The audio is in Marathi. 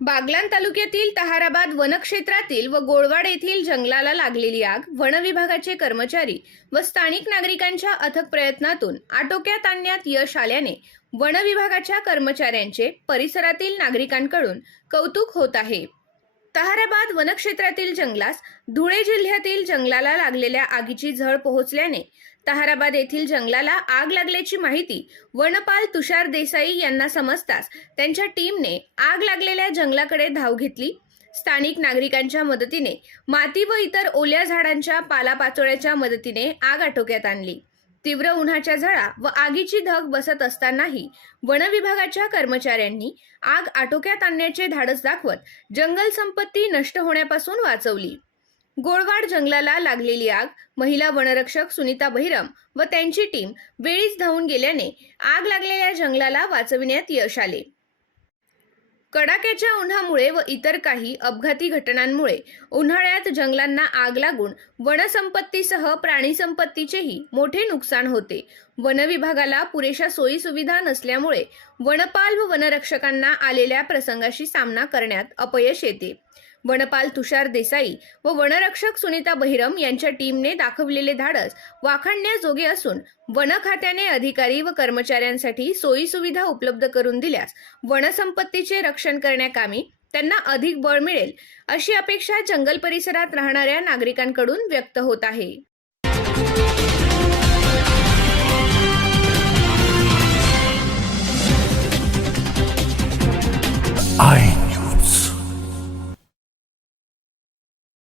बागलान तालुक्यातील तहाराबाद वनक्षेत्रातील व गोळवाड येथील जंगलाला लागलेली आग वन विभागाचे कर्मचारी व स्थानिक नागरिकांच्या अथक प्रयत्नातून आटोक्यात आणण्यात यश आल्याने वन विभागाच्या कर्मचाऱ्यांचे परिसरातील नागरिकांकडून कौतुक होत आहे. तहाराबाद वनक्षेत्रातील जंगलास धुळे जिल्ह्यातील जंगलाला लागलेल्या आगीची झळ पोहोचल्याने तहाराबाद येथील जंगलाला आग लागल्याची माहिती वनपाल तुषार देसाई यांना समजताच त्यांच्या टीमने आग लागलेल्या जंगलाकडे धाव घेतली. स्थानिक नागरिकांच्या मदतीने माती व इतर ओल्या झाडांच्या पालापाचोळ्याच्या मदतीने आग आटोक्यात आणली. तीव्र उन्हाच्या झळा व आगीची धग बसत असतानाही वन विभागाच्या कर्मचाऱ्यांनी आग आटोक्यात आणण्याचे धाडस दाखवत जंगल संपत्ती नष्ट होण्यापासून वाचवली. गोळवाड जंगलाला लागलेली आग महिला वनरक्षक सुनीता बहिरम व त्यांची टीम वेळीच धावून गेल्याने आग लागलेल्या जंगलाला वाचविण्यात यश आले. कडाक्याच्या उन्हामुळे व इतर काही अपघाती घटनांमुळे उन्हाळ्यात जंगलांना आग लागून वनसंपत्तीसह प्राणीसंपत्तीचेही मोठे नुकसान होते. वनविभागाला पुरेशा सोयी सुविधा नसल्यामुळे वनपाल व वनरक्षकांना आलेल्या प्रसंगाशी सामना करण्यात अपयश येते. वनपाल तुषार देसाई व वनरक्षक सुनीता बहिरम यांच्या टीमने दाखवलेले धाडस वाखाणण्याजोगे असून वन खात्याने अधिकारी व कर्मचाऱ्यांसाठी सोयी सुविधा उपलब्ध करून दिल्यास वनसंपत्तीचे रक्षण करण्याकामी त्यांना अधिक बळ मिळेल अशी अपेक्षा जंगल परिसरात राहणाऱ्या नागरिकांकडून व्यक्त होत आहे.